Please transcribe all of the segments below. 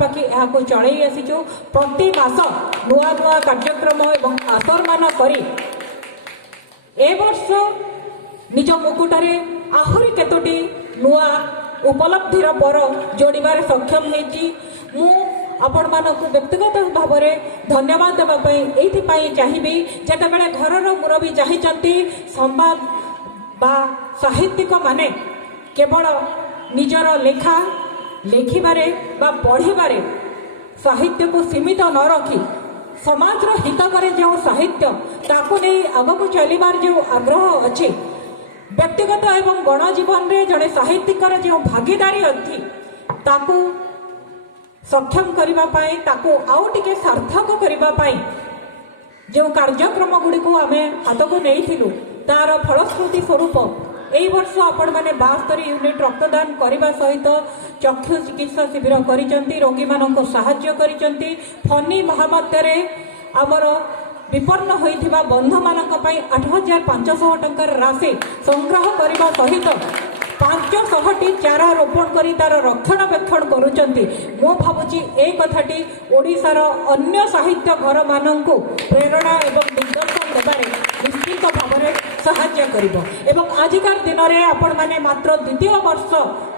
पाखापाखि यहाँ चलई आसीचु। प्रति मास नुआ नुआ कार्यक्रम एवं आसर मान करी ए वर्ष निज मुकुटरे आहरी केतोटी नुआ उपलब्धिर पर जोड़बार सक्षम होती। मु आपण मानक व्यक्तिगत भाव में धन्यवाद देवाई चाहिए जितेबाला घरर मुरबी चाहती संवाद बा साहित्यिक माने केवल निजर लेखा लेखिबारे बा पढ़िबारे साहित्य को सीमित न रखी समाज हित करे जो साहित्य ताकू नहीं आगक चलबार जो आग्रह अच्छे व्यक्तिगत एवं गणजीवन में जड़े साहित्यिकर जो भागीदारी अच्छी ताकू सक्षम करने ताकू आउ टिके सार्थक करने जो कार्यक्रम गुड़ी को आम हाथ को नहीं तार फलश्रुति स्वरूप यही वर्ष आपण मैंने 72 यूनिट रक्तदान करने सहित चक्षु चिकित्सा शिविर करिसेंती रोगी मानक साहाय्य करिसेंती। फनी महाबात्यारे आमर विपन्न होइथिबा बंधु मानक पई 8500 टंकार राशि संग्रह करने सहित 500टी चारा रोपण करी तार रक्षणाबेक्षण करुचंती। मो भावुची ए कथाटी ओडिशार अन्य साहित्य घर माननकु प्रेरणा एवं दिग्दर्शन देबारे निश्चित भाव में साहाय्य करिबो। एवं आजिकार दिन में आपण माने मात्र द्वितीय वर्ष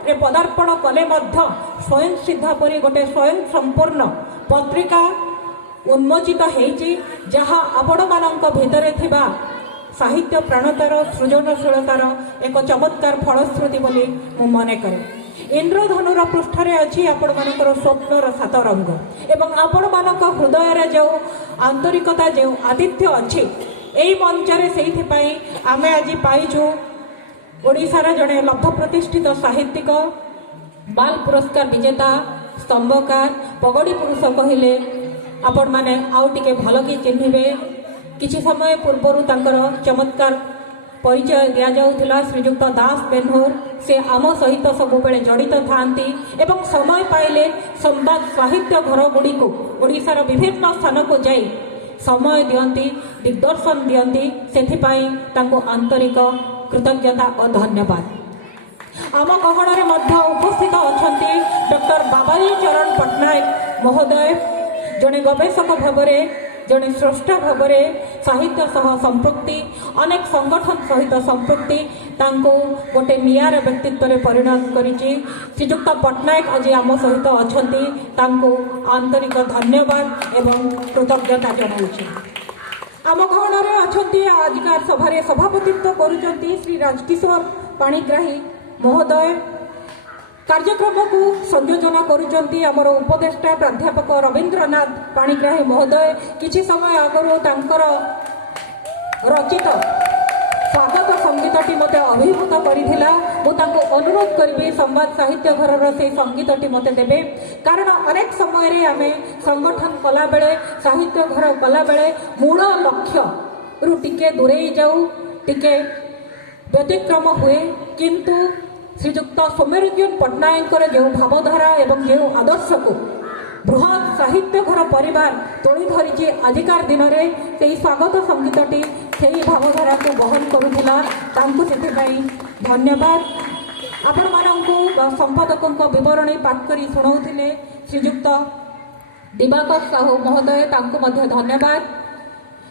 रे पदार्पण कले मध्य स्वयं सिद्धा परी गोटे स्वयं संपूर्ण पत्रिका उन्मोचित हेची जहा आपण मानक भितरे थिबा साहित्य प्राणतार सृजनशीलतार एक चमत्कार फलश्रुति बोली मु मने करे। इंद्रधनुर पृष्ठरे अच्छी आपण मानकर स्वप्नर 7 रंग एवं आपण मानक हृदय रे जो आंतरिकता जो आतिथ्य अच्छी यही मंचरे से आमे आज पाइचु ओडिशार जड़े लब्ध प्रतिष्ठित साहित्यिक बाल पुरस्कार विजेता स्तंभकार पगड़ी पुरुष कहले आपण माने आउ टिके भल कि चिन्हिबे। किछि समय पूर्वर तांकर चमत्कार परिचय दिया जाउथिला। श्रीजुक्त दास बेनहोर से आम सहित सब बेले जड़ित थांती एवं समय पाइले संवाद साहित्य घर गुड़ी को ओडिशार विभिन्न स्थान को जाई समय दियंती दिग्दर्शन दियंती सेथिपाई तांको आंतरिक कृतज्ञता और धन्यवाद। आम गहणरे मध्य उपस्थित अछंती डॉक्टर बाबाजी चरण पट्टनायक महोदय जड़े गवेषक भाव जड़े स्रष्टा भाव साहित्य सह संपृक्ति अनेक संगठन सहित संपृक्ति तांको गोटे नियार व्यक्तित्व में परिणत करिछि। श्रीजुक्त पट्टनायक आज आम सहित अछंती तांको आंतरिक धन्यवाद एवं कृतज्ञता जनाउछि। आम गहणरे अछंती आजिकार सभारे सभापतित्व करुचंती श्री राजकिशोर पाणिग्राही महोदय। कार्यक्रम को संयोजन करुचंती आमर उपदेष्टा प्राध्यापक रवींद्रनाथ पाणिग्राही महोदय। किछि समय आगरो तांकर रचित स्वागत संगीतटी मते अभिभूत करिथिला। मु तांको अनुरोध करबी संवाद साहित्य घरर से संगीतटी मते देबे कारण अनेक समय रे आमे संगठन कला बेले साहित्य घर कला बेले मूल लक्ष्य रु टिके दूरे जाऊ टिके व्यतिक्रम हुए किंतु श्रीजुक्त सौम्यरंजन पट्टनायक जो भावधारा एवं जो आदर्श को बृहत साहित्य घर परिवार तोड़ी धरी आजिकार दिन में से स्वागत संगीतटी से भावधारा को बहन करुला धन्यवाद। आपण मानू संपादकों बरणी पाठ कर शुणाउथिले श्रीजुक्त दिवाकर साहू महोदय धन्यवाद।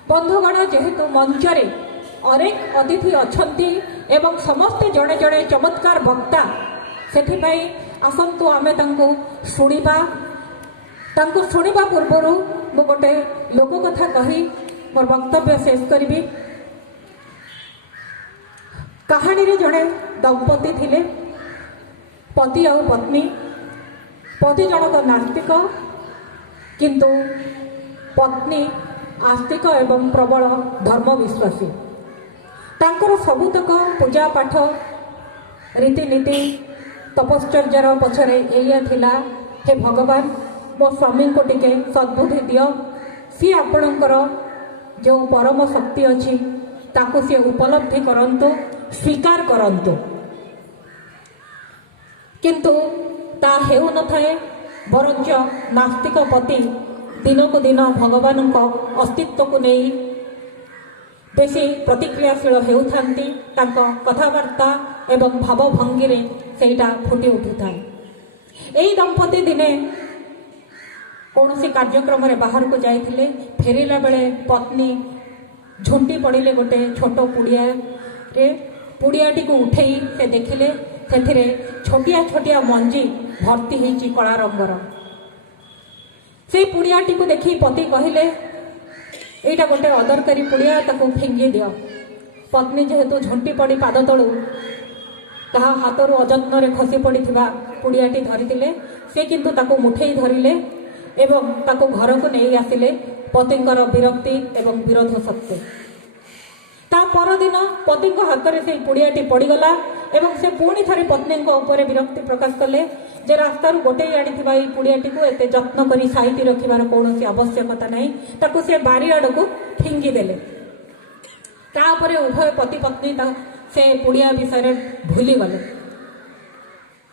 बंधुगण जेहेतु मंचरे अनेक अतिथि अछंती एवं समस्ते जड़े जड़े चमत्कार वक्ता से आसतु आमे शुणा पूर्वर मु गोटे लोक कथा कही मोर वक्तव्य शेष करी। कहानी रे जड़े दंपति थिले पति और पत्नी। पति जनक नास्तिक किंतु पत्नी आस्तिक एवं प्रबल धर्म विश्वासी। तांकर सबुतक पूजा पाठ रीतिनीति तपश्चर्यार पछरे एया थिला हे भगवान मो स्वामी को टिके सद्बुद्धि दियो सी आपणकर जो परम शक्ति अच्छी ताको सी उपलब्धि करंतु स्वीकार करंतु किंतु ता हेउ न थाए बरंच नास्तिक पति दिन को दिन भगवान को अस्तित्व को नहीं बेसी प्रतिक्रियाशील हेउथांती तांको कथावार्ता एवं भावभंगी रे सेटा फुटी उठुथाए। एई दंपति दिने कौन सी कार्यक्रम बाहर को जाइए फेरला बेले पत्नी झुंटी पड़े गोटे छोट पुड़िया पुड़ियाटी को उठेई से देखिले से छोटिया छोटिया मंजी भर्ती होती कला रंगर से पुड़ियाटी को देखी पति कहले एटा गोटे अदरकारी पुड़िया ताको फिंगी दियो। पत्नी जेहेतु झुंटी पड़ी पाद तलू ता हाथरू अजत्न खसी पड़ी पुड़ियाटी धरी से किंतु ताको मुठेई धरिले एवं ताको घर को नहीं आसिले पतिंकर विरक्ति एवं विरोध सत्वे ता परदिन पति हाथ में से पुड़ियाटी पड़गला एवं से पुणी थे पत्नी उपर विरक्ति प्रकाश कले जे रास्तार गोटे आड़ी पुड़ियाटी को एत जत्न कर साइती रखार कौन आवश्यकता नहीं ताकू से बारी आड़ को फिंगी देले। तापर उभय पति पत्नी से पुड़िया विषय भूली गले।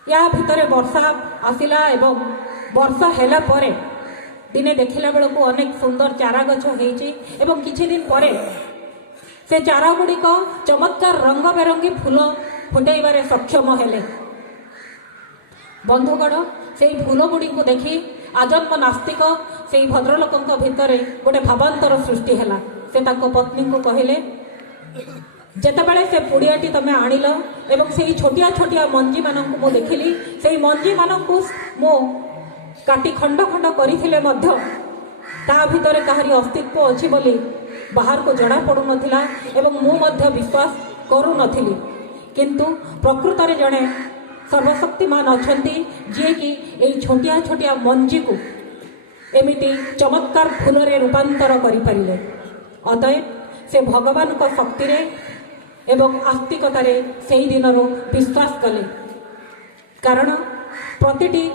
या भितर वर्षा आसिला एवं वर्षा हैला परे दिने देखिला बेलू अनेक सुंदर चारा गछ होइछि एवं किछि दिन परे से चारा गुड़िक चमत्कार रंग बेरंगी फूल फुटाइबारे सक्षम हेले। बंधुगण से फूल गुड़ी को देखी आजन्म नास्तिक से भद्रलोक भितर गोटे भावांतर सृष्टि है। से पत्नी को कहले जेतेबेले से पुड़ियाटी तमें आणिल एवं से छोटिया छोटिया मंजी मानक मु देखिली से मंजी मानक मु काटी खंड खंड करथिले मध्य ता भितर काहारी अस्तित्व अछि बोली बाहर को जड़ा पड़ू नथिला एवं मु मध्य विश्वास करू नथिली। किंतु प्रकृत रे जणे सर्वशक्तिमान अछंती जे कि एई छोटिया छोटिया मंजी को एमिति चमत्कार फूल रे रूपांतर करि परिले। अतएव से भगवान को शक्ति रे एवं आस्तिकता रे सेही दिनरो विश्वास कले। कारण प्रतिटी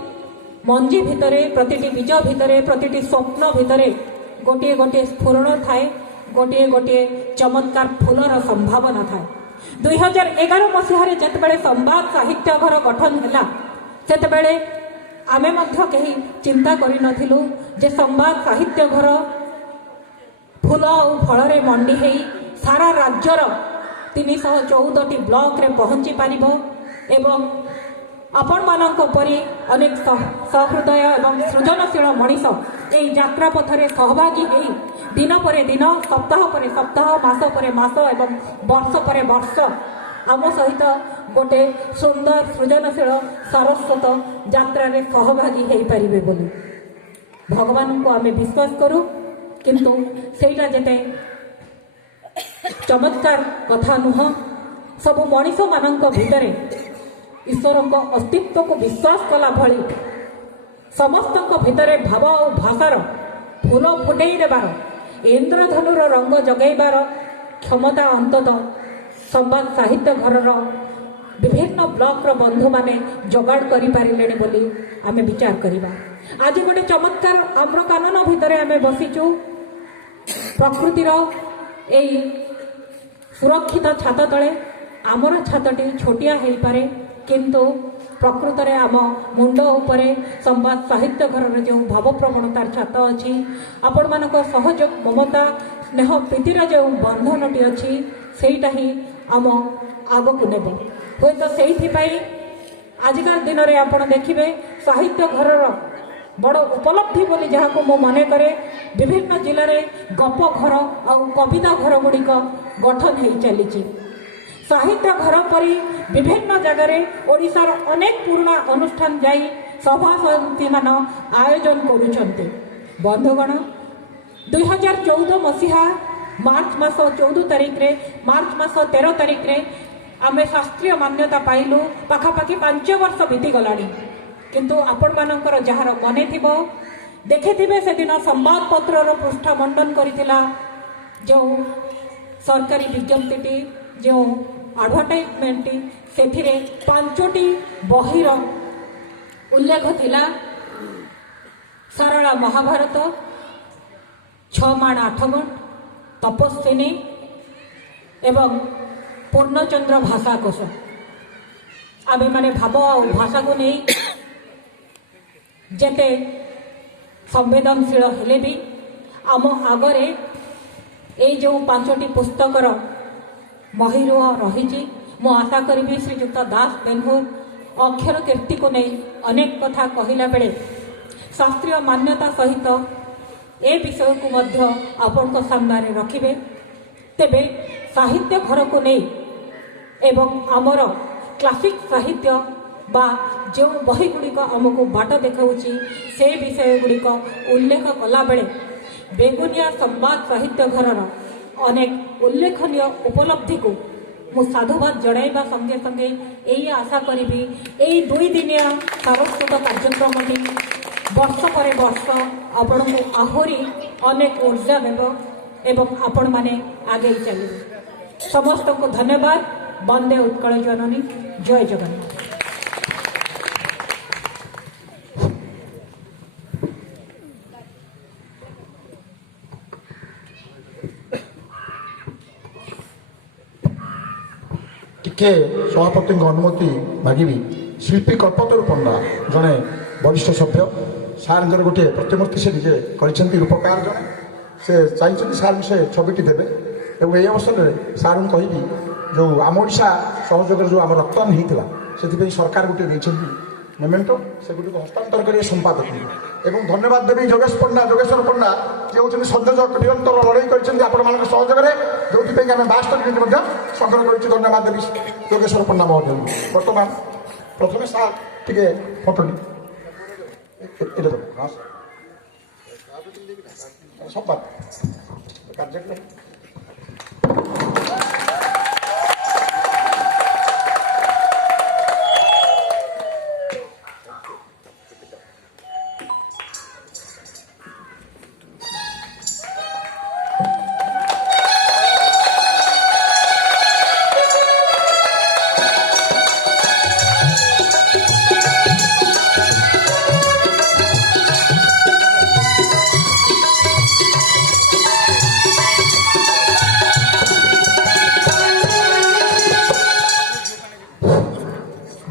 मंजी भितरे प्रतिटी बीज भितरे प्रतिटी स्वप्न भितरे गोटे गोटे स्फुरण थाए गोटे गोटे चमत्कार फूलर संभावना थाए। 2011 मसीह जितेबाला संवाद साहित्य घर गठन है सेतेबेले आमे मध्य कहीं चिंता करि नथिलु जे संवाद साहित्य घर फूल और फल मंडी है सारा राज्यर 314टी ब्लॉक रे पहुंची पारिबो एवं आपण मानक परी अनेक सहृदय एवं सृजनशील मनीष यही यात्रा पथरे सहभागी हो दिन पर दिन सप्ताह पर सप्ताह मास पर मास एवं वर्ष पर वर्ष आम सहित गोटे सुंदर सृजनशील सारस्वत यात्रा रे सहभागी हो पारिबे बोली भगवान को आमे विश्वास करूँ। किंतु सेटा जेते चमत्कार कथा नुह सब मनीष मानक भितरे ईश्वर को अस्तित्व को विश्वास कला भली समस्त भितरे भाव और भाषार फूल फुटई देवार इंद्रधनुर रंग जगैबार क्षमता अंतत संवाद साहित्य घर विभिन्न ब्लॉक बंधु माने जोगाड़ करि पारिले बोली आमे विचार करिबा। आज गोटे चमत्कार आम्र कानन भितरे आमे बसिचु प्रकृतिर एई सुरक्षित छात तले आमर छातटी छोटिया हो पारे किंतु प्रकृत रे आम मुंड उपरे संवाद साहित्य घर जो भाव प्रवणतार छात अच्छी आपण मानक सहयोग ममता स्नेह प्रीतिर जो बंधनटी अच्छी सेटा ही आम आग को नेब हे तो से आजिकार दिन में आप देखिए साहित्य घर बड़ उपलब्धि बोली जहाँ को मो मन करे विभिन्न जिले में गप घर और कविता घर गुड़िक गठन हो चली साहित्य घर परी विभिन्न जगह ओडिशार अनेक पुराना अनुष्ठान जाई सभा समिति मान आयोजन करुछन्ते। बंधुगण 2014 मसीहा मार्च मास 14 तारिख रे मार्च मास 13 तारिख रे आमे शास्त्रीय मान्यता पाइलु पाखापाखि 5 वर्ष बीती गलानी किंतु आपण मानकर जहार मने थिबो देखिथिबे से दिन संवाद पत्रर पृष्ठा मंडन करिथिला जो सरकारी विज्ञप्तिटी जो आडभटाइजमेंट से 5टी बहिर उल्लेख थिला सारला महाभारत 6 माण 8 गण तपस्विनी एवं पूर्णचंद्र भाषा कोश आमे माने भाव और भाषा को नहीं जेते संवेदनशील हेले भी आम आगरे ये जो 5टी पुस्तकर महिरू रही मु आशा करी श्रीजुक्त दास बेनहु अक्षर कीर्ति को नहीं अनेक कथा कहला बेले शास्त्रीय मान्यता सहित ए विषय को मध्य आपण सामने रखिबे। तेबे साहित्य घर को नहीं एवं आमर क्लासिक साहित्य बा जो बही गुड़िक आमको बाट देखाऊँगी से विषय गुड़िक उल्लेख कला बेले बेगुनिया संवाद साहित्य घर अनेक उल्लेखनीय उपलब्धि को मु साधुवाद जणाइबा संगे संगे यही आशा करी यही 2 दिनिया सारस्वत कार्यक्रम वर्ष पर वर्ष आपण को आहरी अनेक ऊर्जा देव एवं आपण माने आगे चलिए। समस्त को धन्यवाद। वंदे उत्कल जननी। जय जगन्नाथ। टिके सभापति अनुमति मागिबी। शिल्पी कल्पतरु पंडा जड़े वरिष्ठ सभ्य सार गोटे प्रतिमूर्ति से निजे कर रूपकार जड़े से चाहिए सार से छविटी देवे और यही अवसर में सार कहि जो आम ओडिशा सहयोग जो आम रक्तदान होता से सरकार गोटे मेमेंटो से गुट हस्तांतर करेंगे संपादक एवं धन्यवाद देवी जोगेश्वर पंडा जे हूँ संयोजक निरंतर लड़ाई कर सहयोग जो आम 72 यूनिट संग्रह कर धन्यवाद देवी जोगेश्वर पंडा महोदय। बर्तमान प्रथम सार टे फोटो संवाद कार्यक्रम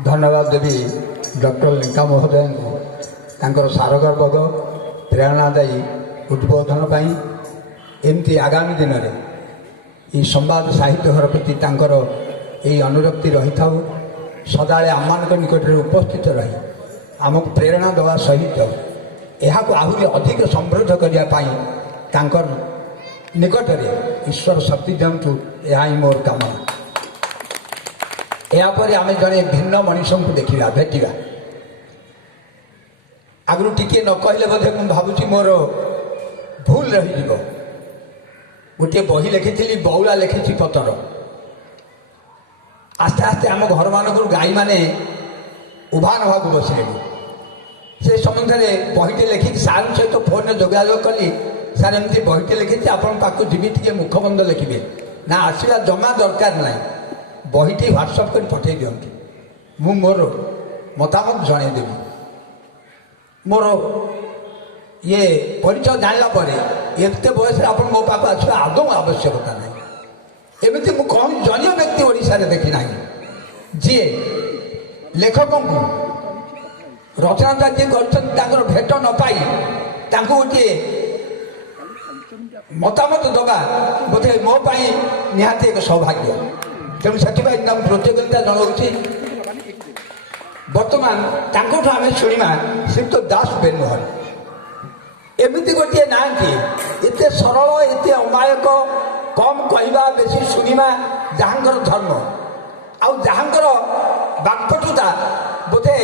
धन्यवाद देवी डॉक्टर लिंका महोदय को सारगर पद प्रेरणादायी उद्बोधन पाई एमती आगामी दिन में ये संवाद साहित्य घर प्रति यही अनुरक्ति रही था सदाले आम निकट में उपस्थित रही आमको प्रेरणा देवा सहित यह आहरी अधिक समृद्ध करने निकट में ईश्वर शक्ति दिंतु यह ही मोर कामना। यापर आम जड़े भिन्न मनीष को देखा भेटा आगु टिके न कहले बोधे मुझे भावुँ मोर भूल रही गोटे बही लिखी बौला लिखी पतर आस्ते आस्ते आम घर मानक गाई मैंने उभान हवा बसले से संबंध में बहीटे लिखिक सार सहित फोन में जोगाजोग कली सार एमती बहीटे लिखी आपन पाक जी टे मुखबंध लिखे ना आसवा जमा दरकार ना बहीटी ह्वाट्सअप कर पठे दिंतु मु मोर मतामत जनईदेवी मोर ये परिचय जानला एत बयस आप मो पाक आसवा आदौ आवश्यकता ना एमती मुझे कौन जन व्यक्ति ओडिशा रे देखी ना जी लेखकों को रचनाटा जी कर भेट न पाई गोटे मतामत दबा बोधे मो निहाती एक सौभाग्य तेणु से कृतज्ञता जनाऊँगी। बर्तमान आम शुणा श्रीयुक्त दास बेनुहर एमती गोटे ना कि एत सरल एत अमायक कम कहवा बेसी शुणा जहाँकर धर्म आउ जहाँकर बाक्पटुता बोधे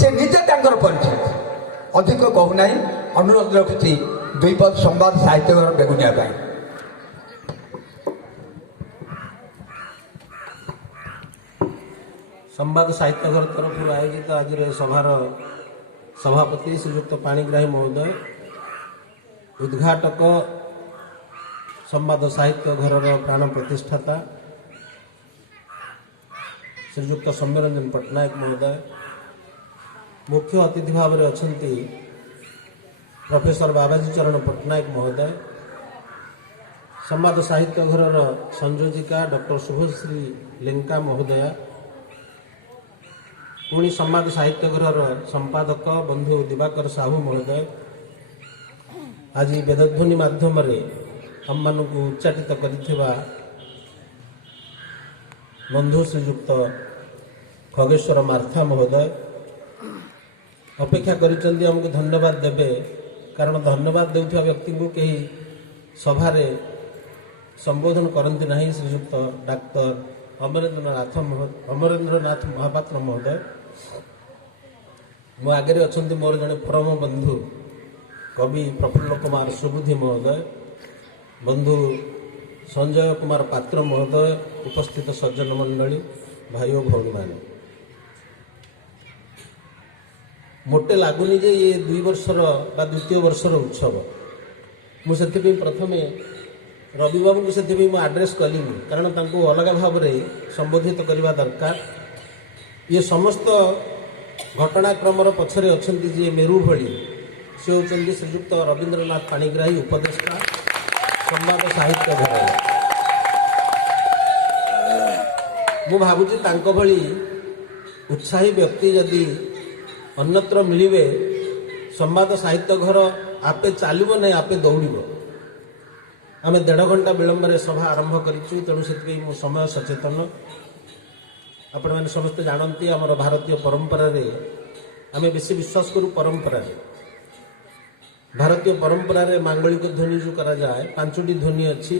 से निजे परिचय अधिक कहूना अनुरोध रखुची 2 पद संवाद साहित्य घर बेगुनिया पाई। संवाद साहित्य घर तरफ आयोजित आज सभार सभापति श्रीयुक्त पाणिग्राही महोदय उद्घाटक संवाद साहित्य घर प्राण प्रतिष्ठाता श्रीयुक्त सौम्यरंजन पट्टनायक महोदय मुख्य अतिथि भाव में अच्छा प्रोफेसर बाबाजी चरण पट्टनायक महोदय संवाद साहित्य घर संयोजिका डॉक्टर शुभश्री लिंका महोदया पुणी संवाद साहित्य घर संपादक बंधु दिवाकर साहू महोदय आज वेदध्वनि माध्यम हम मान को उच्चाटित करिथिबा बंधु श्रीयुक्त खगेश्वर मार्था महोदय ଅପେକ୍ଷା କରିଛନ୍ତି ଆମକୁ ଧନ୍ୟବାଦ ଦେବେ, କାରଣ ଧନ୍ୟବାଦ ଦେଉଥିବା ବ୍ୟକ୍ତିଙ୍କୁ କେହି ସଭାରେ ସମ୍ବୋଧନ କରନ୍ତି ନାହିଁ। ଶ୍ରୀଯୁକ୍ତ ଡାକ୍ତର ଅମରେନ୍ଦ୍ରନାଥ ମହାପାତ୍ର ମହୋଦୟ, ମୋ ଆଗରେ ଅଛନ୍ତି ମୋର ଜଣେ ପରମ ବନ୍ଧୁ କବି ପ୍ରଫୁଲ୍ଲ କୁମାର ସୁବୁଦ୍ଧି ମହୋଦୟ, ବନ୍ଧୁ ସଞ୍ଜୟ କୁମାର ପାତ୍ର ମହୋଦୟ, ଉପସ୍ଥିତ ସଜ୍ଜନ ମଣ୍ଡଳୀ, ଭାଇ ଓ ଭଉଣୀମାନେ, ମୋଟେ ଲାଗୁନି ଯେ ଇଏ 2 ବର୍ଷର ବା ଦ୍ୱିତୀୟ ବର୍ଷର ଉତ୍ସବ। ମୁଁ ସେଥିପାଇଁ ପ୍ରଥମେ ରବିବାବୁଙ୍କୁ ସେଥିପାଇଁ ମୁଁ ଆଡ୍ରେସ୍ କଲିନି, କାରଣ ତାଙ୍କୁ ଅଲଗା ଭାବରେ ସମ୍ବୋଧିତ କରିବା ଦରକାର। ଇଏ ସମସ୍ତ ଘଟଣାକ୍ରମର ପଛରେ ଅଛନ୍ତି ଯିଏ ମେରୁ ଭଳି, ସେ ହେଉଛନ୍ତି ଶ୍ରୀଯୁକ୍ତ ରବୀନ୍ଦ୍ରନାଥ ପାଣିଗ୍ରାହୀ, ଉପଦେଷ୍ଟା, ସମ୍ବାଦ ସାହିତ୍ୟ ଘର। ମୁଁ ଭାବୁଛି ତାଙ୍କ ଭଳି ଉତ୍ସାହୀ ବ୍ୟକ୍ତି ଯଦି ଅନ୍ୟତ୍ର ମିଳିବେ, ସମ୍ବାଦ ସାହିତ୍ୟ ଘର ଆପେ ଚାଲିବ ନାହିଁ, ଆପେ ଦୌଡ଼ିବ। ଆମେ 1.5 ଘଣ୍ଟା ବିଳମ୍ବରେ ସଭା ଆରମ୍ଭ କରିଛୁ, ତେଣୁ ସେଥିପାଇଁ ମୁଁ ସମୟ ସଚେତନ। ଆପଣମାନେ ସମସ୍ତେ ଜାଣନ୍ତି ଆମର ଭାରତୀୟ ପରମ୍ପରାରେ ଆମେ ବେଶୀ ବିଶ୍ୱାସ କରୁ। ପରମ୍ପରାରେ, ଭାରତୀୟ ପରମ୍ପରାରେ ମାଙ୍ଗଳିକ ଧ୍ୱନି ଯେଉଁ କରାଯାଏ, 5ଟି ଧ୍ୱନି ଅଛି।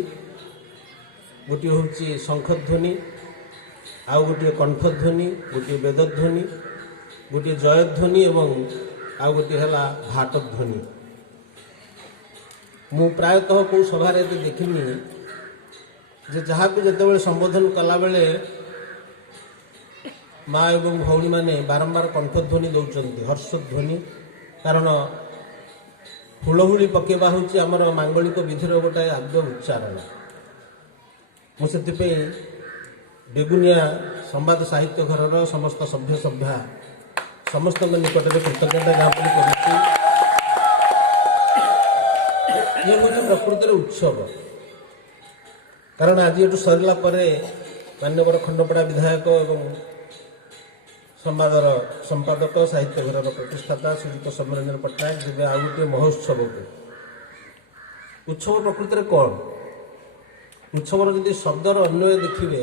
ଗୋଟିଏ ହେଉଛି ଶଙ୍ଖଧ୍ୱନି, ଆଉ ଗୋଟିଏ କଣ୍ଠଧ୍ୱନି, ଗୋଟିଏ ବେଦଧ୍ୱନି, ଗୋଟିଏ ଜୟଧ୍ୱନି ଏବଂ ଆଉ ଗୋଟିଏ ହେଲା ଭାଟଧ୍ୱନି। ମୁଁ ପ୍ରାୟତଃ କେଉଁ ସଭାରେ ଏତେ ଦେଖିନି ଯେ ଯାହାକୁ ଯେତେବେଳେ ସମ୍ବୋଧନ କଲାବେଳେ ମା ଏବଂ ଭଉଣୀମାନେ ବାରମ୍ବାର କଣ୍ଠଧ୍ୱନି ଦେଉଛନ୍ତି, ହର୍ଷଧ୍ୱନି। କାରଣ ହୁଳହୁଳି ପକାଇବା ହେଉଛି ଆମର ମାଙ୍ଗଳିକ ବିଧିର ଗୋଟାଏ ଆଦ୍ୟ ଉଚ୍ଚାରଣ। ମୁଁ ସେଥିପାଇଁ ବେଗୁନିଆ ସମ୍ବାଦ ସାହିତ୍ୟ ଘରର ସମସ୍ତ ସଭ୍ୟା ସମସ୍ତଙ୍କ ନିକଟରେ କୃତଜ୍ଞତା ଜ୍ଞାପନ କରୁଛି। ଇଏ ହେଉଛି ପ୍ରକୃତରେ ଉତ୍ସବ। କାରଣ ଆଜି ଏଠୁ ସରିଲା ପରେ ମାନ୍ୟବର ଖଣ୍ଡପଡ଼ା ବିଧାୟକ ଏବଂ ସମ୍ବାଦର ସମ୍ପାଦକ, ସାହିତ୍ୟ ଘରର ପ୍ରତିଷ୍ଠାତା ଶ୍ରୀଯୁକ୍ତ ସମରେନ୍ଦ୍ର ପଟ୍ଟନାୟକ ଯିବେ ଆଉ ଗୋଟିଏ ମହୋତ୍ସବକୁ। ଉତ୍ସବ ପ୍ରକୃତରେ କ'ଣ? ଉତ୍ସବର ଯଦି ଶବ୍ଦର ଅନ୍ୱୟ ଦେଖିବେ,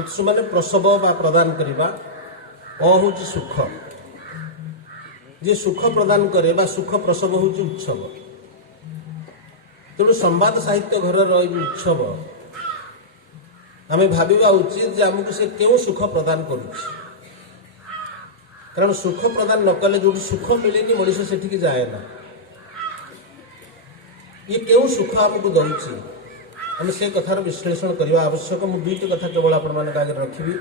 ଉତ୍ସୁ ମାନେ ପ୍ରସବ ବା ପ୍ରଦାନ କରିବା, ହେଉଛି ସୁଖ। ଯିଏ ସୁଖ ପ୍ରଦାନ କରେ ବା ସୁଖ ପ୍ରସବ ହେଉଛି ଉତ୍ସବ। ତେଣୁ ସମ୍ବାଦ ସାହିତ୍ୟ ଘରର ଏଇ ଉତ୍ସବ ଆମେ ଭାବିବା ଉଚିତ ଯେ ଆମକୁ ସେ କେଉଁ ସୁଖ ପ୍ରଦାନ କରୁଛି। କାରଣ ସୁଖ ପ୍ରଦାନ ନ କଲେ, ଯେଉଁଠି ସୁଖ ମିଳେନି ମଣିଷ ସେଠିକି ଯାଏ ନା। ଇଏ କେଉଁ ସୁଖ ଆମକୁ ଦେଉଛି, ଆମେ ସେ କଥାର ବିଶ୍ଳେଷଣ କରିବା ଆବଶ୍ୟକ। ମୁଁ 2ଟି କଥା କେବଳ ଆପଣମାନଙ୍କ ଆଗରେ ରଖିବି।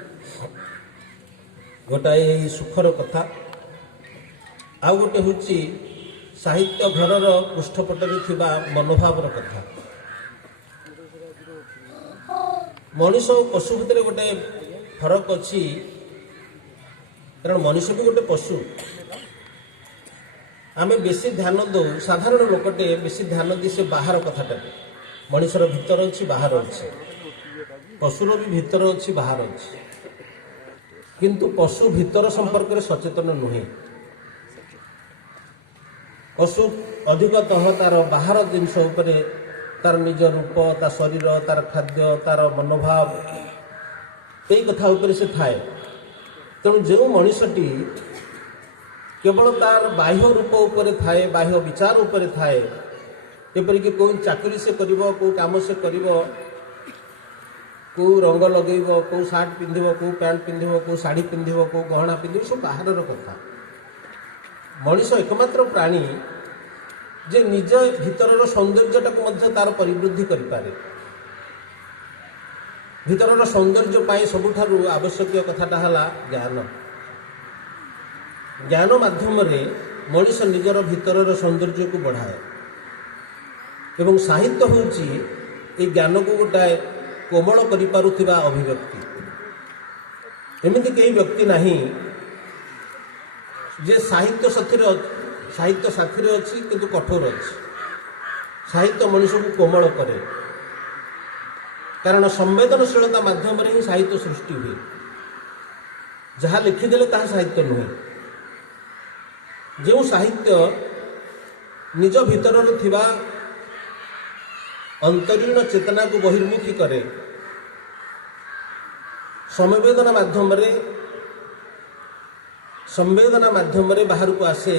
ଗୋଟାଏ ଏହି ସୁଖର କଥା, ଆଉ ଗୋଟେ ହେଉଛି ସାହିତ୍ୟ ଘରର ପୃଷ୍ଠପଟରେ ଥିବା ମନୋଭାବର କଥା। ମଣିଷ ଓ ପଶୁ ଭିତରେ ଗୋଟେ ଫରକ ଅଛି, କାରଣ ମଣିଷ ବି ଗୋଟେ ପଶୁ। ଆମେ ବେଶୀ ଧ୍ୟାନ ଦେଉ, ସାଧାରଣ ଲୋକଟେ ବେଶୀ ଧ୍ୟାନ ଦିଏ ସେ ବାହାର କଥାଟାକୁ। ମଣିଷର ଭିତର ଅଛି, ବାହାର ଅଛି। ପଶୁର ବି ଭିତର ଅଛି, ବାହାର ଅଛି। କିନ୍ତୁ ପଶୁ ଭିତର ସମ୍ପର୍କରେ ସଚେତନ ନୁହେଁ। ପଶୁ ଅଧିକତଃ ତାର ବାହାର ଜିନିଷ ଉପରେ, ତାର ନିଜ ରୂପ, ତା ଶରୀର, ତାର ଖାଦ୍ୟ, ତାର ମନୋଭାବ, ଏଇ କଥା ଉପରେ ସେ ଥାଏ। ତେଣୁ ଯେଉଁ ମଣିଷଟି କେବଳ ତାର ବାହ୍ୟ ରୂପ ଉପରେ ଥାଏ, ବାହ୍ୟ ବିଚାର ଉପରେ ଥାଏ, ଏପରିକି କେଉଁ ଚାକିରି ସେ କରିବ, କେଉଁ କାମ ସେ କରିବ, କେଉଁ ରଙ୍ଗ ଲଗେଇବ, କେଉଁ ସାର୍ଟ ପିନ୍ଧିବ, କେଉଁ ପ୍ୟାଣ୍ଟ ପିନ୍ଧିବ, କେଉଁ ଶାଢ଼ୀ ପିନ୍ଧିବ, କେଉଁ ଗହଣା ପିନ୍ଧିବ, ସବୁ ବାହାରର କଥା। ମଣିଷ ଏକମାତ୍ର ପ୍ରାଣୀ ଯେ ନିଜ ଭିତରର ସୌନ୍ଦର୍ଯ୍ୟଟାକୁ ମଧ୍ୟ ତାର ପରିବୃଦ୍ଧି କରିପାରେ। ଭିତରର ସୌନ୍ଦର୍ଯ୍ୟ ପାଇଁ ସବୁଠାରୁ ଆବଶ୍ୟକୀୟ କଥାଟା ହେଲା ଜ୍ଞାନ। ଜ୍ଞାନ ମାଧ୍ୟମରେ ମଣିଷ ନିଜର ଭିତରର ସୌନ୍ଦର୍ଯ୍ୟକୁ ବଢ଼ାଏ। ଏବଂ ସାହିତ୍ୟ ହେଉଛି এই ଜ୍ଞାନକୁ ଗୋଟାଏ କୋମଳ କରିପାରୁଥିବା ଅଭିବ୍ୟକ୍ତି। ଏମିତି କେହି ବ୍ୟକ୍ତି ନାହିଁ ଯେ ସାହିତ୍ୟ ସାଥିରେ ଅଛି କିନ୍ତୁ କଠୋର ଅଛି। ସାହିତ୍ୟ ମଣିଷକୁ କୋମଳ କରେ, କାରଣ ସମ୍ବେଦନଶୀଳତା ମାଧ୍ୟମରେ ହିଁ ସାହିତ୍ୟ ସୃଷ୍ଟି ହୁଏ। ଯାହା ଲେଖିଦେଲେ ତାହା ସାହିତ୍ୟ ନୁହେଁ। ଯେଉଁ ସାହିତ୍ୟ ନିଜ ଭିତରରେ ଥିବା ଅନ୍ତରୀଣ ଚେତନାକୁ ବହିର୍ମୁଖୀ କରେ, ସମବେଦନା ମାଧ୍ୟମରେ संवेदना माध्यम बाहर को आसे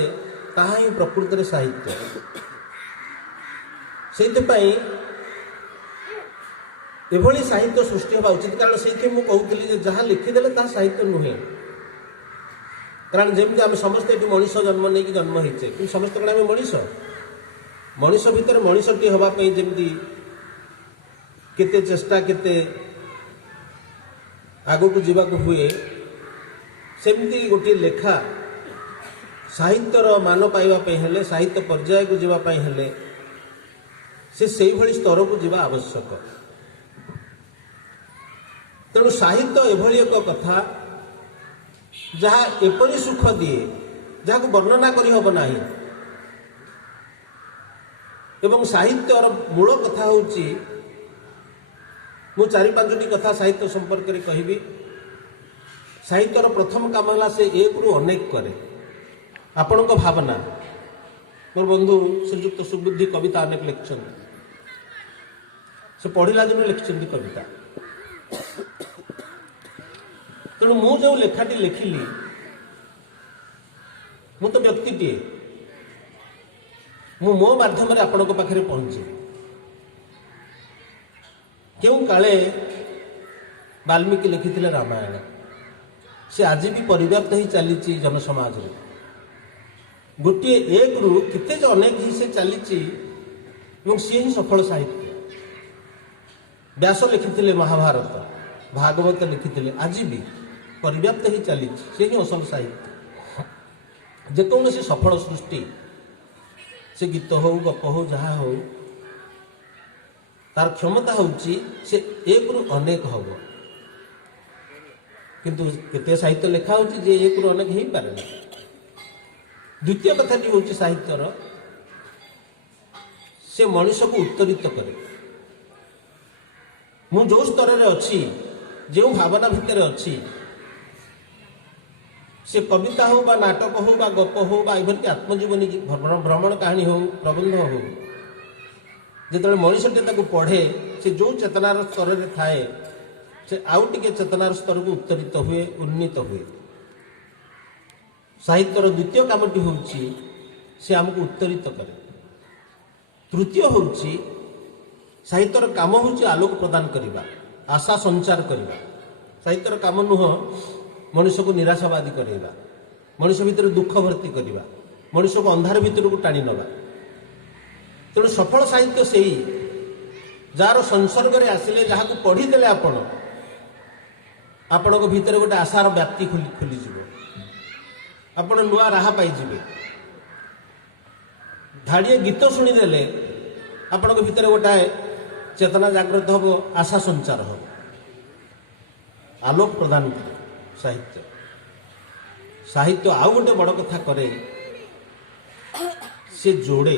ताहा ही प्रकृत में साहित्य से एभली साहित्य सृष्टि होगा उचित कारण से मुझे कहूली जहाँ लिखिदेले ताहा साहित्य नुहे कारण जमी आम समस्ते ये मनीष जन्म नहीं जन्म होचे कि समस्त कौन आम मनीष मनीष भितर मनीषटी हाँपाई जमी केते चेष्टा केते आग को जावाक हुए सेमती गोटे लेखा साहित्यर मान पाइबापी हेले साहित्य पर्याय को जावाई हेले से भली स्तर को जावा आवश्यक तेणु साहित्य एभली एक कथा जहाँ एपरी सुख दिए जहाँ को वर्णना करी हब नाही एवं साहित्यर मूल कथा होची मु चारि पांचटी कथा साहित्य संपर्क में कहबी साहित्यर प्रथम काम है से एक रु अनेक करे आपण भावना मोर बंधु श्रीजुक्त सुबुद्धि कविता अनेक लिखिं से पढ़ला दिन लिखिं कविता तेणु मु जो लेखाटी लिखिली मु तो व्यक्तिटीए मु मो माध्यम आपण पाखे पहुंची क्यों काले वाल्मीकि लिखिथिले रामायण से आज भी परिव्याप्त ही चली जनसमाज रे गोटे एक रु किते जो अनेक ही से चली सी ही सफल साहित्य व्यास लिखिथिले महाभारत भागवत लिखिथिले आज भी परिव्याप्त ही चली सी ही असल साहित्य जेकोसी सफल सृष्टि से गीत हो गप हो जहाँ हो तार क्षमता होची से एक रु अनेक हम किंतु केते साहित्य लिखा होची जे एक रु अनेक ही पारे द्वितीय कथाटी होची साहित्यर से मनुष्य को उत्तरित करे मु जो स्तर रे अच्छी जो भावना भितर अच्छी से कविता हो बा नाटक हो बा गप हो बा इभर आत्मजीवनी भ्रमण कहानी हो प्रबंध हो जिते मनुष्यटे पढ़े से जो चेतनार स्तर में थाए से आउ टे चेतनार स्तर को उत्तरित हुए उन्नीत हुए साहित्यर द्वितीय कामटी होची से आमको उत्तरित करे तृतीय होची साहित्यर काम होची आलोक प्रदान करवा आशा संचार करवा साहित्यर काम नुह मनुष्य को निराशावादी करवा मनुष्य भितर दुख भर्ती करवा मनुष्य को अंधार भितर को टाणी नवा तेणु सफल साहित्य से ही जार संसर्ग में आसिले जहाँ को पढ़ीदे आपण भितर गोटे आशार व्याप्ति खोलीज आपण नुआ राह पाइबे धाड़िए गीत शुणीदे आपण भितर गोटे चेतना जागृत हम आशा संचार हम आलोक प्रदान करे साहित्य साहित्य आउ गोटे बड़ कथा करे से जोड़े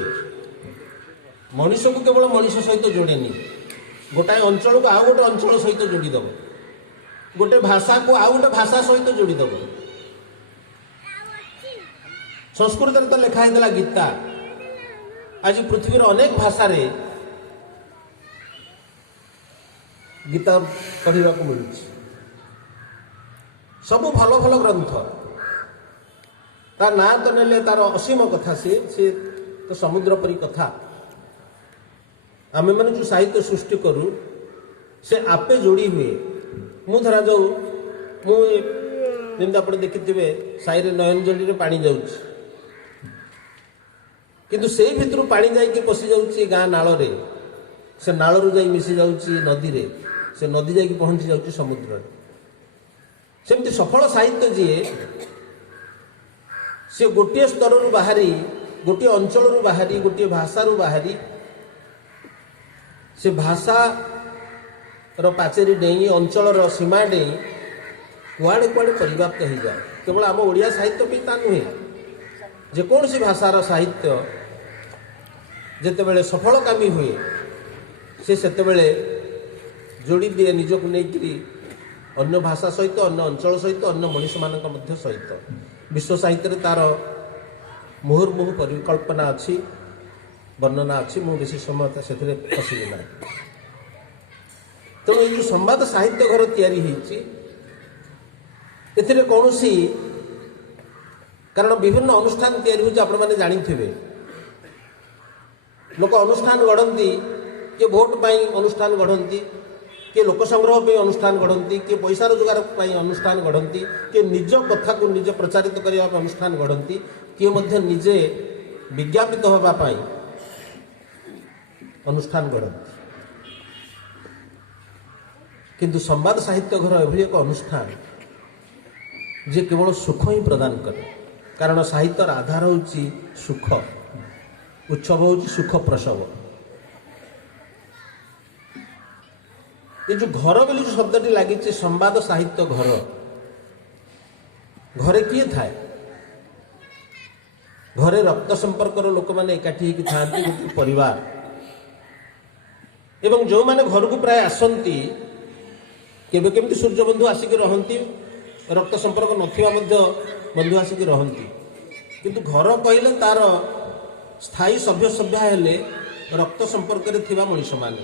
मनीष को केवल मनीष सहित जोड़ेनी गोटाए अंचल को आउ गोटे अंचल सहित जोड़ीदेव गोटे भाषा को आउ गोटे भाषा सहित जोड़ीदेव संस्कृत तो लिखा होता गीता आज पृथ्वी अनेक भाषा रे गीता पढ़ा मिलूँ सब भल भल ग्रंथ तार ना तो नेले तार असीम कथा से तो समुद्र परी कथा आम मैंने जो साहित्य सृष्टि करूँ से आपे जोड़ी हुए मु धरा जाऊ मुझे आप देखिथे साई नयन जड़ी में पानी जाऊँ किंतु से भितर पानी जाकि पशि जाऊँगी गाँ नाल से नालू जा मिसी जाऊँगी नदी रे से नदी जाकि पहुँची जाऊँगी समुद्र सेमती सफल साहित्य जीए से गोटे स्तर बाहरी गोटे अंचल बाहरी गोटे भाषा बाहरी से भाषा पाचेरी डेई अंचल सीमा डेई कुआड़े कुआड़े परिव्याप्त हो जाए केवल आम ओडिया साहित्य भी ता नुहे जेकोसी भाषार साहित्य जितेबले सफलकामी हुए से सेतेबले जोड़ी दिए निजक नहीं अन्य भाषा सहित अन्य अंचल सहित अन्य मनीष मान सहित विश्व साहित्य तार मुहुर्मुहु परिकल्पना अच्छी वर्णना अच्छी मु बेसी समय से फसली ना तेणु ये संवाद साहित्य घर तैयारी कौन କାରଣ ବିଭିନ୍ନ ଅନୁଷ୍ଠାନ ତିଆରି ହେଉଛି ଆପଣମାନେ ଜାଣିଥିବେ। ଲୋକ ଅନୁଷ୍ଠାନ ଗଢ଼ନ୍ତି, କିଏ ଭୋଟ ପାଇଁ ଅନୁଷ୍ଠାନ ଗଢ଼ନ୍ତି, କିଏ ଲୋକ ସଂଗ୍ରହ ପାଇଁ ଅନୁଷ୍ଠାନ ଗଢ଼ନ୍ତି, କିଏ ପଇସା ରୋଜଗାର ପାଇଁ ଅନୁଷ୍ଠାନ ଗଢ଼ନ୍ତି, କିଏ ନିଜ କଥାକୁ ନିଜେ ପ୍ରଚାରିତ କରିବା ପାଇଁ ଅନୁଷ୍ଠାନ ଗଢ଼ନ୍ତି, କିଏ ମଧ୍ୟ ନିଜେ ବିଜ୍ଞାପିତ ହେବା ପାଇଁ ଅନୁଷ୍ଠାନ ଗଢ଼ନ୍ତି। କିନ୍ତୁ ସମ୍ବାଦ ସାହିତ୍ୟ ଘର ଏଭଳି ଏକ ଅନୁଷ୍ଠାନ ଯେ କେବଳ ସୁଖ ହିଁ ପ୍ରଦାନ କରେ। କାରଣ ସାହିତ୍ୟର ଆଧାର ହେଉଛି ସୁଖ, ଉତ୍ସବ ହେଉଛି ସୁଖ ପ୍ରସବ। ଏ ଯେଉଁ ଘର ବୋଲି ଯେଉଁ ଶବ୍ଦଟି ଲାଗିଛି, ସମ୍ବାଦ ସାହିତ୍ୟ ଘର, ଘରେ କିଏ ଥାଏ? ଘରେ ରକ୍ତ ସମ୍ପର୍କର ଲୋକମାନେ ଏକାଠି ହେଇକି ଥାଆନ୍ତି, ଗୋଟିଏ ପରିବାର। ଏବଂ ଯେଉଁମାନେ ଘରକୁ ପ୍ରାୟ ଆସନ୍ତି, କେବେ କେମିତି ସୂର୍ଯ୍ୟବନ୍ଧୁ ଆସିକି ରହନ୍ତି, ରକ୍ତ ସମ୍ପର୍କ ନଥିବା ମଧ୍ୟ ବନ୍ଧୁ ଆସିକି ରହନ୍ତି। କିନ୍ତୁ ଘର କହିଲେ ତାର ସ୍ଥାୟୀ ସଭ୍ୟ ହେଲେ ରକ୍ତ ସମ୍ପର୍କରେ ଥିବା ମଣିଷମାନେ।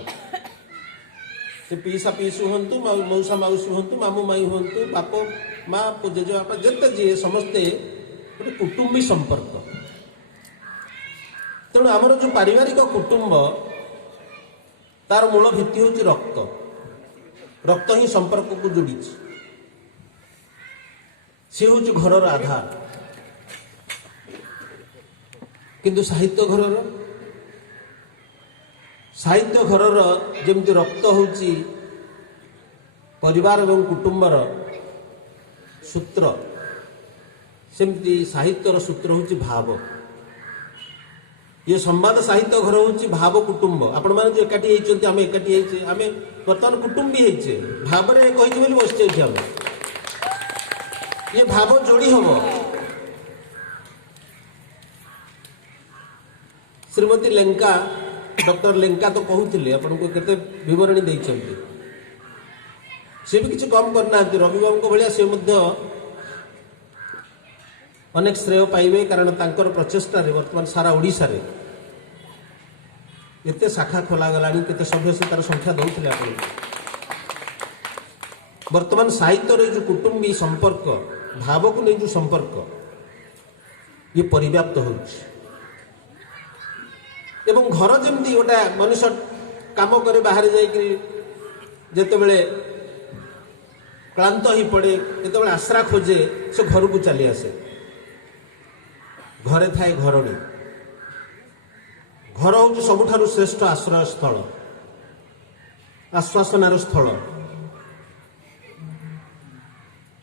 ସେ ପିଇସା ପିଇସୁ ହୁଅନ୍ତୁ, ମଉସା ମାଉସୀ ହୁଅନ୍ତୁ, ମାମୁଁ ମାଇଁ ହୁଅନ୍ତୁ, ବାପ ମା ଜେଜେବାପା, ଯେତେ ଯିଏ ସମସ୍ତେ ଗୋଟେ କୁଟୁମ୍ବୀ ସମ୍ପର୍କ। ତେଣୁ ଆମର ଯେଉଁ ପାରିବାରିକ କୁଟୁମ୍ବ, ତାର ମୂଳ ଭିତ୍ତି ହେଉଛି ରକ୍ତ। ରକ୍ତ ହିଁ ସମ୍ପର୍କକୁ ଯୋଡ଼ିଛି। ସେ ହେଉଛି ଘରର ଆଧାର। କିନ୍ତୁ ସାହିତ୍ୟ ଘରର ଯେମିତି ରକ୍ତ ହେଉଛି ପରିବାର ଏବଂ କୁଟୁମ୍ବର ସୂତ୍ର, ସେମିତି ସାହିତ୍ୟର ସୂତ୍ର ହେଉଛି ଭାବ। ଇଏ ସମ୍ବାଦ ସାହିତ୍ୟ ଘର ହେଉଛି ଭାବ କୁଟୁମ୍ବ। ଆପଣମାନେ ଯେଉଁ ଏକାଠି ହେଇଛନ୍ତି, ଆମେ ଏକାଠି ହେଇଛେ, ଆମେ ବର୍ତ୍ତମାନ କୁଟୁମ୍ବୀ ହେଇଛେ, ଭାବରେ କହିଛୁ ବୋଲି ବସିଛେ ଏଠି। ଆମେ ଇଏ ଭାବ ଯୋଡ଼ି ହବ। ଶ୍ରୀମତୀ ଲେଙ୍କା, ଡକ୍ଟର ଲେଙ୍କା ତ କହୁଥିଲେ, ଆପଣଙ୍କୁ କେତେ ବିବରଣୀ ଦେଇଛନ୍ତି। ସେ ବି କିଛି କମ୍ କରିନାହାନ୍ତି। ରବିବାବୁଙ୍କ ଭଳିଆ ସେ ମଧ୍ୟ ଅନେକ ଶ୍ରେୟ ପାଇବେ, କାରଣ ତାଙ୍କର ପ୍ରଚେଷ୍ଟାରେ ବର୍ତ୍ତମାନ ସାରା ଓଡ଼ିଶାରେ ଏତେ ଶାଖା ଖୋଲାଗଲାଣି, କେତେ ସଭ୍ୟ ସେ ତାର ସଂଖ୍ୟା ଦେଉଥିଲେ ଆପଣଙ୍କୁ। ବର୍ତ୍ତମାନ ସାହିତ୍ୟର ଏ ଯେଉଁ କୁଟୁମ୍ବୀ ସମ୍ପର୍କ, ଭାବକୁ ନେଇ ଯେଉଁ ସମ୍ପର୍କ, ଇଏ ପରିବ୍ୟାପ୍ତ ହେଉଛି। ଏବଂ ଘର ଯେମିତି ଗୋଟେ ମଣିଷ କାମ କରି ବାହାରେ ଯାଇକି ଯେତେବେଳେ କ୍ଳାନ୍ତ ହୋଇ ପଡ଼େ, ଯେତେବେଳେ ଆଶ୍ରା ଖୋଜେ, ସେ ଘରକୁ ଚାଲି ଆସେ। ଘରେ ଥାଏ ଘରଣୀ। ଘର ହେଉଛି ସବୁଠାରୁ ଶ୍ରେଷ୍ଠ ଆଶ୍ରୟସ୍ଥଳ, ଆଶ୍ୱାସନାର ସ୍ଥଳ।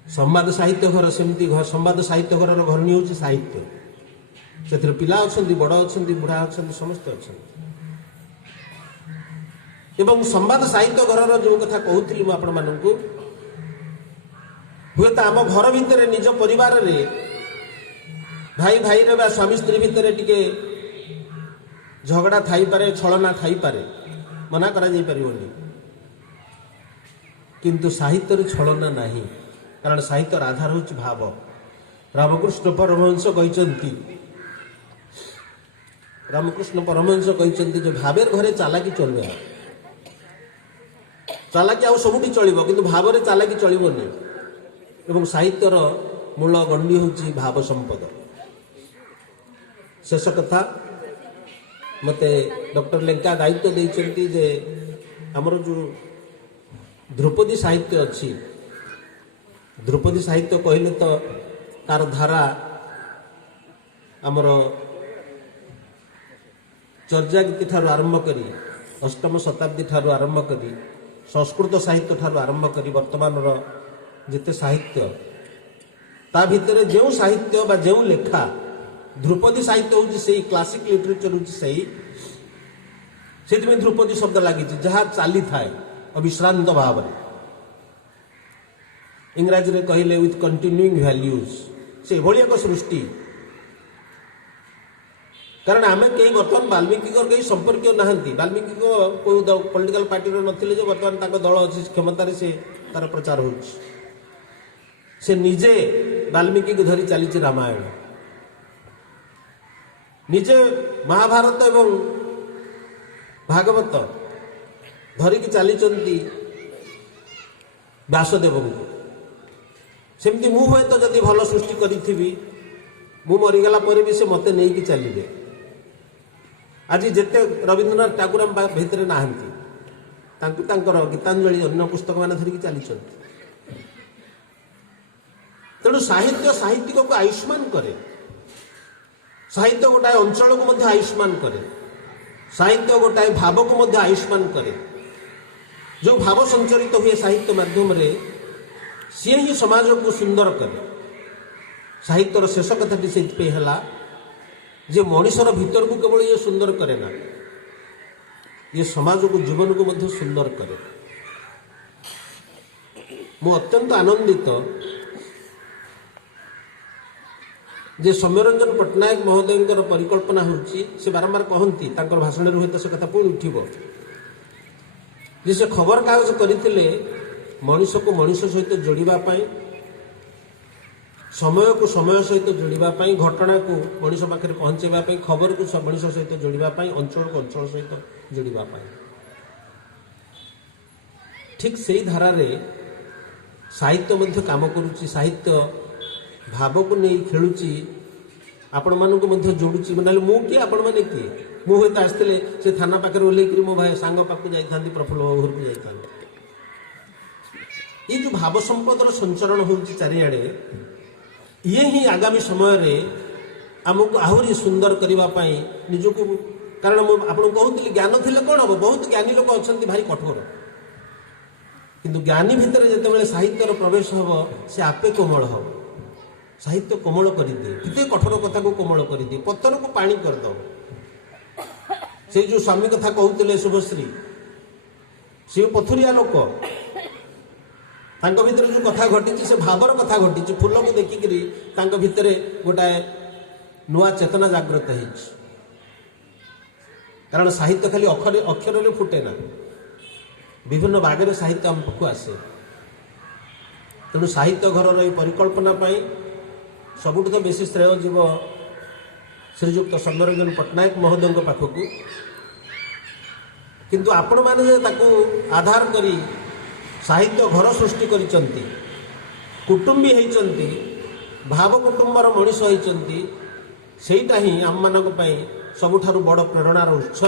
ସମ୍ବାଦ ସାହିତ୍ୟ ଘର ସେମିତି। ସମ୍ବାଦ ସାହିତ୍ୟ ଘରର ଘରଣୀ ହେଉଛି ସାହିତ୍ୟ। ସେଥିରେ ପିଲା ଅଛନ୍ତି, ବଡ଼ ଅଛନ୍ତି, ବୁଢ଼ା ଅଛନ୍ତି, ସମସ୍ତେ ଅଛନ୍ତି। ଏବଂ ସମ୍ବାଦ ସାହିତ୍ୟ ଘରର ଯେଉଁ କଥା କହୁଥିଲି ମୁଁ ଆପଣମାନଙ୍କୁ, ହୁଏତ ଆମ ଘର ଭିତରେ ନିଜ ପରିବାରରେ ଭାଇ ଭାଇରେ ବା ସ୍ୱାମୀ ସ୍ତ୍ରୀ ଭିତରେ ଟିକେ ଝଗଡ଼ା ଥାଇପାରେ, ଛଳନା ଥାଇପାରେ, ମନା କରାଯାଇପାରିବନି। କିନ୍ତୁ ସାହିତ୍ୟରେ ଛଳନା ନାହିଁ, କାରଣ ସାହିତ୍ୟର ଆଧାର ହେଉଛି ଭାବ। ରାମକୃଷ୍ଣ ପରମହଂସ କହିଛନ୍ତି ଯେ ଭାବେର ଘରେ ଚାଲାକି ଚଳିବ। ଚାଲାକି ଆଉ ସବୁଠି ଚଳିବ, କିନ୍ତୁ ଭାବରେ ଚାଲାକି ଚଳିବନି। ଏବଂ ସାହିତ୍ୟର ମୂଳ ଗଣ୍ଡି ହେଉଛି ଭାବ ସମ୍ପଦ। ଶେଷ କଥା, ମୋତେ ଡକ୍ଟର ଲେଙ୍କା ଦାୟିତ୍ୱ ଦେଇଛନ୍ତି ଯେ ଆମର ଯେଉଁ ଧ୍ରୁପଦୀ ସାହିତ୍ୟ ଅଛି, ଧ୍ରୁପଦୀ ସାହିତ୍ୟ କହିଲେ ତ ତାର ଧାରା ଆମର ଚର୍ଯାଗୀତି ଠାରୁ ଆରମ୍ଭ କରି, ଅଷ୍ଟମ ଶତାବ୍ଦୀ ଠାରୁ ଆରମ୍ଭ କରି, ସଂସ୍କୃତ ସାହିତ୍ୟ ଠାରୁ ଆରମ୍ଭ କରି ବର୍ତ୍ତମାନର ଯେତେ ସାହିତ୍ୟ, ତା ଭିତରେ ଯେଉଁ ସାହିତ୍ୟ ବା ଯେଉଁ ଲେଖା, ଧ୍ରୁପଦୀ ସାହିତ୍ୟ ହେଉଛି ସେଇ, କ୍ଲାସିକ୍ ଲିଟରେଚର ହେଉଛି ସେଇ। ସେଥିପାଇଁ ଧ୍ରୁପଦୀ ଶବ୍ଦ ଲାଗିଛି, ଯାହା ଚାଲିଥାଏ ଅବିଶ୍ରାନ୍ତ ଭାବରେ। ଇଂରାଜୀରେ କହିଲେ ୱିଥ୍ କଣ୍ଟିନ୍ୟୁଇଂ ଭ୍ୟାଲ୍ୟୁଜ୍। ସେଭଳି ଏକ ସୃଷ୍ଟି। କାରଣ ଆମେ କେହି ବର୍ତ୍ତମାନ ବାଲ୍ମୀକିଙ୍କର କେହି ସମ୍ପର୍କୀୟ ନାହାନ୍ତି। ବାଲ୍ମୀକିଙ୍କ କେଉଁ ପଲିଟିକାଲ ପାର୍ଟିର ନଥିଲେ ଯେ ବର୍ତ୍ତମାନ ତାଙ୍କ ଦଳ ଅଛି କ୍ଷମତାରେ, ସେ ତାର ପ୍ରଚାର ହେଉଛି। ସେ ନିଜେ ବାଲ୍ମୀକିକୁ ଧରି ଚାଲିଛି ରାମାୟଣ, ନିଜେ ମହାଭାରତ ଏବଂ ଭାଗବତ ଧରିକି ଚାଲିଛନ୍ତି ବ୍ୟାସଦେବଙ୍କୁ। ସେମିତି ମୁଁ ହୁଏତ ଯଦି ଭଲ ସୃଷ୍ଟି କରିଥିବି, ମୁଁ ମରିଗଲା ପରେ ବି ସେ ମୋତେ ନେଇକି ଚାଲିବେ। ଆଜି ଯେତେ ରବୀନ୍ଦ୍ରନାଥ ଠାକୁର ଆମ ଭିତରେ ନାହାନ୍ତି, ତାଙ୍କୁ ତାଙ୍କର ଗୀତାଞ୍ଜଳି ଅନ୍ୟ ପୁସ୍ତକମାନେ ଧରିକି ଚାଲିଛନ୍ତି। ତେଣୁ ସାହିତ୍ୟ ସାହିତ୍ୟିକକୁ ଆୟୁଷ୍ମାନ କରେ, ସାହିତ୍ୟ ଗୋଟାଏ ଅଞ୍ଚଳକୁ ମଧ୍ୟ ଆୟୁଷ୍ମାନ କରେ, ସାହିତ୍ୟ ଗୋଟାଏ ଭାବକୁ ମଧ୍ୟ ଆୟୁଷ୍ମାନ କରେ। ଯେଉଁ ଭାବ ସଞ୍ଚରିତ ହୁଏ ସାହିତ୍ୟ ମାଧ୍ୟମରେ ସିଏ ହିଁ ସମାଜକୁ ସୁନ୍ଦର କରେ। ସାହିତ୍ୟର ଶେଷ କଥାଟି ସେଇଥିପାଇଁ ହେଲା ଯେ ମଣିଷର ଭିତରକୁ କେବଳ ଇଏ ସୁନ୍ଦର କରେ ନା, ଇଏ ସମାଜକୁ ଜୀବନକୁ ମଧ୍ୟ ସୁନ୍ଦର କରେ। ମୁଁ ଅତ୍ୟନ୍ତ ଆନନ୍ଦିତ ଯେ ସୌମ୍ୟରଞ୍ଜନ ପଟ୍ଟନାୟକ ମହୋଦୟଙ୍କର ପରିକଳ୍ପନା ହେଉଛି, ସେ ବାରମ୍ବାର କହନ୍ତି, ତାଙ୍କର ଭାଷଣରେ ହୁଏତ ସେ କଥା ପୁଣି ଉଠିବ, ଯେ ସେ ଖବରକାଗଜ କରିଥିଲେ ମଣିଷକୁ ମଣିଷ ସହିତ ଯୋଡ଼ିବା ପାଇଁ, ସମୟକୁ ସମୟ ସହିତ ଯୋଡ଼ିବା ପାଇଁ, ଘଟଣାକୁ ମଣିଷ ପାଖରେ ପହଞ୍ଚାଇବା ପାଇଁ, ଖବରକୁ ମଣିଷ ସହିତ ଯୋଡ଼ିବା ପାଇଁ, ଅଞ୍ଚଳକୁ ଅଞ୍ଚଳ ସହିତ ଯୋଡ଼ିବା ପାଇଁ। ଠିକ୍ ସେଇ ଧାରାରେ ସାହିତ୍ୟ ମଧ୍ୟ କାମ କରୁଛି। ସାହିତ୍ୟ ଭାବକୁ ନେଇ ଖେଳୁଛି, ଆପଣମାନଙ୍କୁ ମଧ୍ୟ ଯୋଡ଼ୁଛି। ନହେଲେ ମୁଁ କିଏ, ଆପଣମାନେ କିଏ? ମୁଁ ହୁଏତ ଆସିଥିଲେ ସେ ଥାନା ପାଖରେ ଓହ୍ଲେଇକରି ମୋ ଭାଇ ସାଙ୍ଗ ପାଖକୁ ଯାଇଥାନ୍ତି, ପ୍ରଫୁଲ୍ଲ ବାବୁ ଘରକୁ ଯାଇଥାନ୍ତି। ଏଇ ଯେଉଁ ଭାବ ସମ୍ପଦର ସଞ୍ଚରଣ ହେଉଛି ଚାରିଆଡ଼େ, ଇଏ ହିଁ ଆଗାମୀ ସମୟରେ ଆମକୁ ଆହୁରି ସୁନ୍ଦର କରିବା ପାଇଁ ନିଜକୁ, କାରଣ ମୁଁ ଆପଣଙ୍କୁ କହୁଥିଲି ଜ୍ଞାନ ଥିଲେ କ'ଣ ହେବ, ବହୁତ ଜ୍ଞାନୀ ଲୋକ ଅଛନ୍ତି ଭାରି କଠୋର, କିନ୍ତୁ ଜ୍ଞାନୀ ଭିତରେ ଯେତେବେଳେ ସାହିତ୍ୟର ପ୍ରବେଶ ହେବ ସେ ଆପେ କୋମଳ ହେବ। ସାହିତ୍ୟ କୋମଳ କରିଦିଏ, କେତେ କଠୋର କଥାକୁ କୋମଳ କରିଦିଏ, ପଥରକୁ ପାଣି କରିଦେବ। ସେଇ ଯେଉଁ ସ୍ୱାମୀ କଥା କହୁଥିଲେ ଶୁଭଶ୍ରୀ, ସେ ପଥୁରିଆ ଲୋକ, ତାଙ୍କ ଭିତରେ ଯେଉଁ କଥା ଘଟିଛି ସେ ଭାବର କଥା ଘଟିଛି। ଫୁଲକୁ ଦେଖିକିରି ତାଙ୍କ ଭିତରେ ଗୋଟାଏ ନୂଆ ଚେତନା ଜାଗ୍ରତ ହେଇଛି। କାରଣ ସାହିତ୍ୟ ଖାଲି ଅକ୍ଷରରେ ଫୁଟେ ନା, ବିଭିନ୍ନ ବାଗରେ ସାହିତ୍ୟ ଆମ ପାଖକୁ ଆସେ। ତେଣୁ ସାହିତ୍ୟ ଘରର ଏହି ପରିକଳ୍ପନା ପାଇଁ ସବୁଠୁ ତ ବେଶୀ ଶ୍ରେୟ ଯିବ ଶ୍ରୀଯୁକ୍ତ ସୌମ୍ୟରଞ୍ଜନ ପଟ୍ଟନାୟକ ମହୋଦୟଙ୍କ ପାଖକୁ। କିନ୍ତୁ ଆପଣମାନେ ଯେ ତାକୁ ଆଧାର କରି ସାହିତ୍ୟ ଘର ସୃଷ୍ଟି କରିଛନ୍ତି, କୁଟୁମ୍ବୀ ହେଇଛନ୍ତି, ଭାବ କୁଟୁମ୍ବର ମଣିଷ ହେଇଛନ୍ତି, ସେଇଟା ହିଁ ଆମମାନଙ୍କ ପାଇଁ ସବୁଠାରୁ ବଡ଼ ପ୍ରେରଣାର ଉତ୍ସ।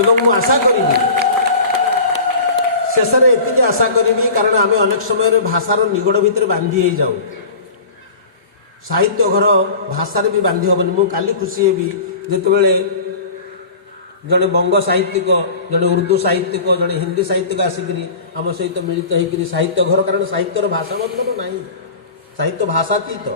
ଏବଂ ମୁଁ ଆଶା କରିବି, ଶେଷରେ ଏତିକି ଆଶା କରିବି, କାରଣ ଆମେ ଅନେକ ସମୟରେ ଭାଷାର ନିଗଡ଼ ଭିତରେ ବାନ୍ଧି ହେଇଯାଉ, ସାହିତ୍ୟ ଘର ଭାଷାରେ ବି ବାନ୍ଧି ହେବନି। ମୁଁ କାଲି ଖୁସି ହେବି ଯେତେବେଳେ ଜଣେ ବଙ୍ଗ ସାହିତ୍ୟିକ, ଜଣେ ଉର୍ଦ୍ଦୁ ସାହିତ୍ୟିକ, ଜଣେ ହିନ୍ଦୀ ସାହିତ୍ୟିକ ଆସିକିରି ଆମ ସହିତ ମିଳିତ ହେଇକିରି ସାହିତ୍ୟ ଘର, କାରଣ ସାହିତ୍ୟର ଭାଷା ବନ୍ଧନ ନାହିଁ, ସାହିତ୍ୟ ଭାଷାତୀତ।